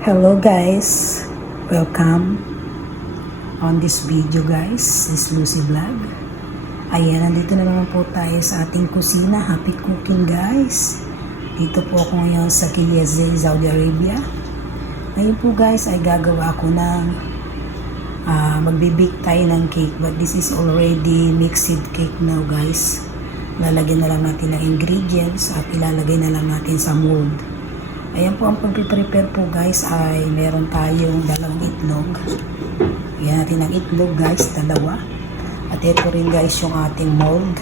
Hello guys, welcome on this video guys, this Lucy Vlog. Ayan, nandito na naman po tayo sa ating kusina. Happy cooking guys. Dito po ako ngayon sa KSA, Saudi Arabia. Ngayon po guys ay gagawa ako ng magbibake tayo ng cake, but this is already mixed cake now guys. Lalagyan na lang natin ng ingredients at ilalagay na lang natin sa mold. Ayan po ang pag-prepare po guys ay meron tayong dalawang itlog. Ayan natin ang itlog guys, dalawa. At ito rin guys yung ating mold.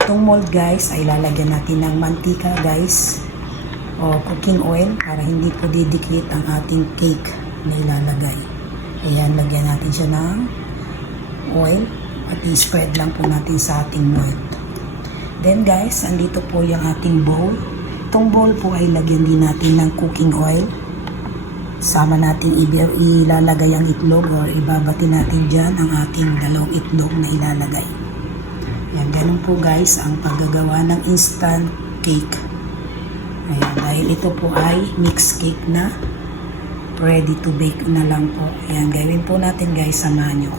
Itong mold guys ay lalagyan natin ng mantika guys o cooking oil para hindi po didikit ang ating cake na ilalagay. Ayan, lagyan natin siya ng oil at i-spread lang po natin sa ating mold. Then guys, andito po yung ating bowl. Itong bowl po ay lagyan din natin ng cooking oil. Sama natin ilalagay ang itlog or ibabati natin dyan ang ating dalawang itlog na ilalagay. Yan, ganun po guys ang paggagawa ng instant cake. Ayan, dahil ito po ay mixed cake na ready to bake na lang po. Ayan, gawin po natin guys, samahan nyo.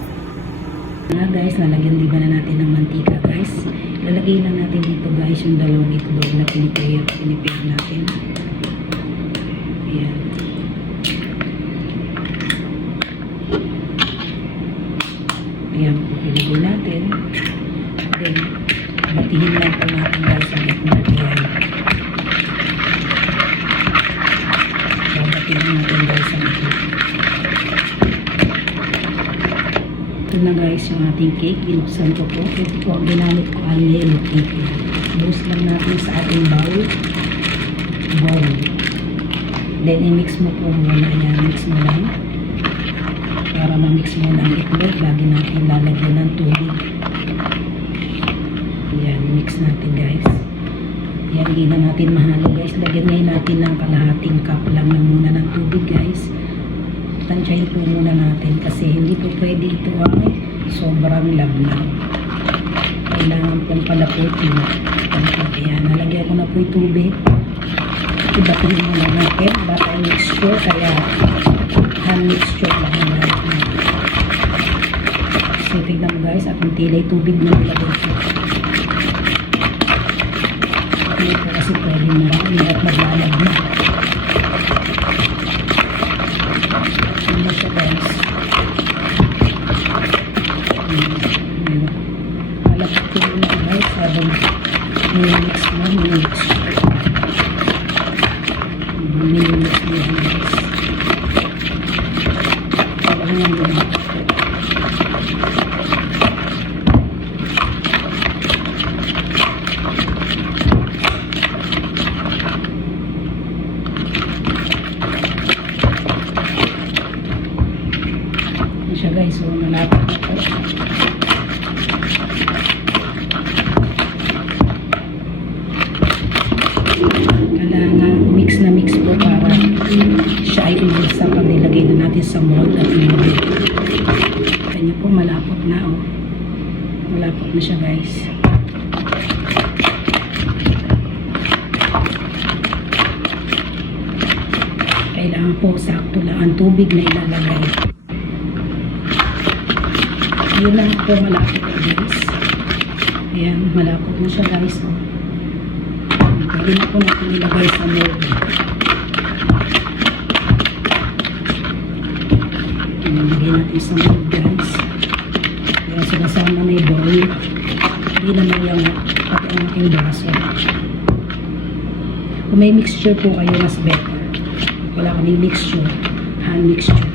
Guys, nalagyan di ba na natin ng mantika guys. Lalagay lang natin dito guys yung dalawang itlog na pinipare natin. Ayan. Ayan po, ilagay natin. Then, batihin lang po natin guys ang itlog. Ayan. Batihin natin guys ang itlog. Ito na guys yung ating cake. Binuksan ko po. Ito po ang ginamit ko ay yellow cake. Boost lang natin sa ating bowl. Then i-mix mo po muna. Ayan, mix mo lang. Para ma-mix mo na ang itlog bago natin lalagyan ng tubig. Ayan, mix natin guys. Ayan, hindi na natin mahalo guys. Lagyan ngayon natin ng kalahating cup lang na muna ng tubig guys. Tansyahin po muna natin kasi hindi po pwede ito ay sobrang labnaw. Kailangan pong palaputin. Ayan, nalagyan ko na po yung tubig. Ibatiin mo na natin. Baka yung mixture, kaya hand mixture lang natin. So, tignan mo guys, at tilay tubig na nilagay ko. Hindi po kasi pwede marami at maglalagna. Ano siya guys? Malapitin mo na guys habang minimix mo, minimix mo yan guys. Talagang yan din. Siya guys, so nalapit na po. Kailangan mix na mix po para siya ay ilisa pag nilagay na natin sa mold at nilagay. Kanya po malapot na oh. Malapot na siya guys. Kailangan po sakto lang ang tubig na ilalagay. Yun lang po, malapot na guys. Ayan, malapot na siya guys. Oh. Pwede na po natin ilagay sa mold. Ilagay natin sa mold guys. Ayan, sinasama na yung bowl. Hindi naman yung pati ang ating baso. Kung may mixture po kayo, mas better. Wala kaming mixture, hand mixture.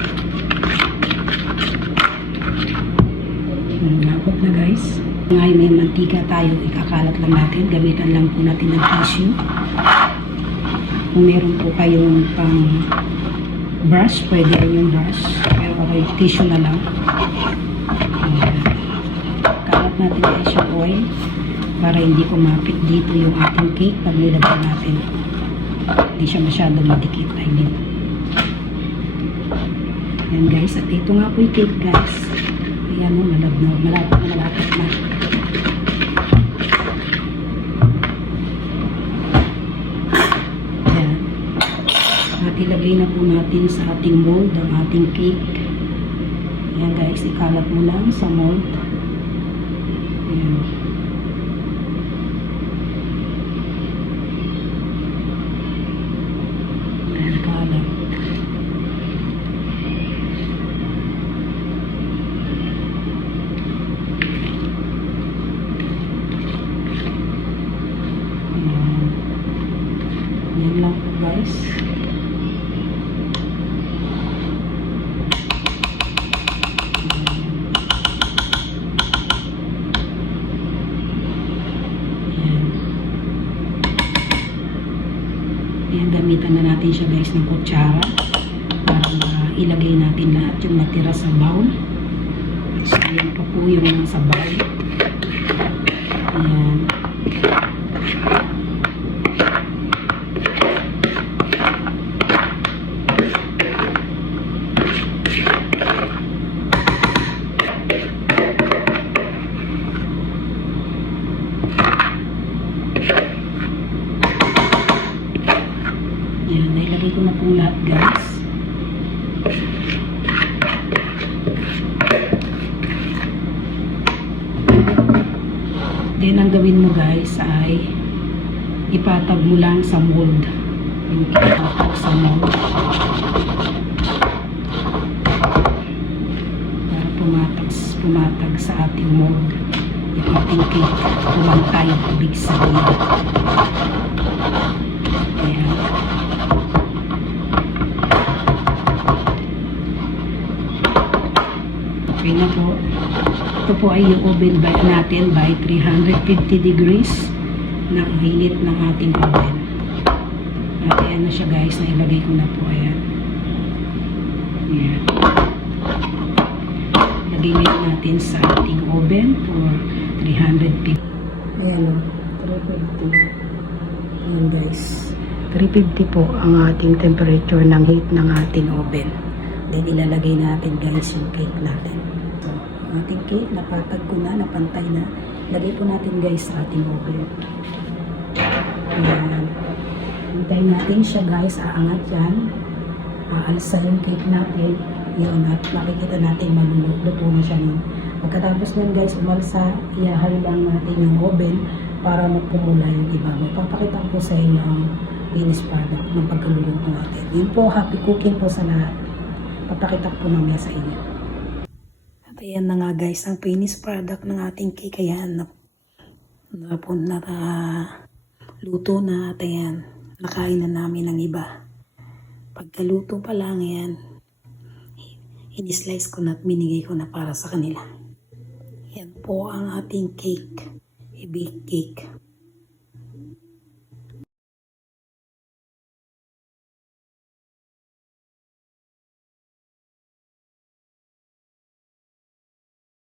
Napot na guys. Ngayon may mantika tayo, ikakalat lang natin. Gamitan lang po natin ng tissue. Kung meron po kayong pang brush, pwede rin yung brush. Pero okay, tissue na lang. Kalat natin guys yung oil para hindi kumapit dito yung ating cake pag nilagyan natin. Hindi siya masyadong madikit. Ayan guys, at ito nga po yung cake guys. Ayan o, malapit na. Ayan. At ilagay na po natin sa ating mold ang ating cake. Ayan guys, ikalat mo lang sa mold. Ayan. Ayan, kalat. Ayan. Ayan lang po guys. Ayan, gamitan na natin siya guys ng kutsara para ilagay natin lahat yung natira sa bowl. So, ayan pa po yung nasa bowl. Ayan. Ayan, nailagay ko na pong lahat guys. Then, ang gawin mo guys ay ipatag mo lang sa mold. Yung ipatag sa mold. Para pumatag sa ating mold. Yung ating cake. Pumantay ang tubig sa gilid. Ayan. Okay na po. Ito po ay yung oven natin by 350 degrees na init ng ating oven. At ayan na siya guys, nailagay ko na po. Ayan. Ayan. Lagay ngayon natin sa ating oven for 350. Ayan o, 350. Ayan guys. 350 po ang ating temperature ng heat ng ating oven. Then ilalagay natin guys yung cake natin. So, ating cake, napatag ko na, napantay na. Lagay po natin guys sa ating oven. Ayan. Hintayin natin siya guys, aangat yan. Aalsa yung cake natin. Yun, at makikita natin maluluto na siya nun. Pagkatapos nun guys, umalsa, iyahay lang natin yung oven para magpumula yung iba. Magpapakita ko sa inyo ang finished product ng pagkaluluto natin. Yun po, happy cooking po sa lahat. Papakita ko mamaya sa inyo. At ayan na nga guys, ang finished product ng ating cake. Ayan, luto na at ayan, nakain na namin ang iba. Pagkaluto pa lang ayan, in-slice ko na at binigay ko na para sa kanila. Yan po ang ating cake, a bake cake.